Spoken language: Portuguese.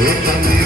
Eu também.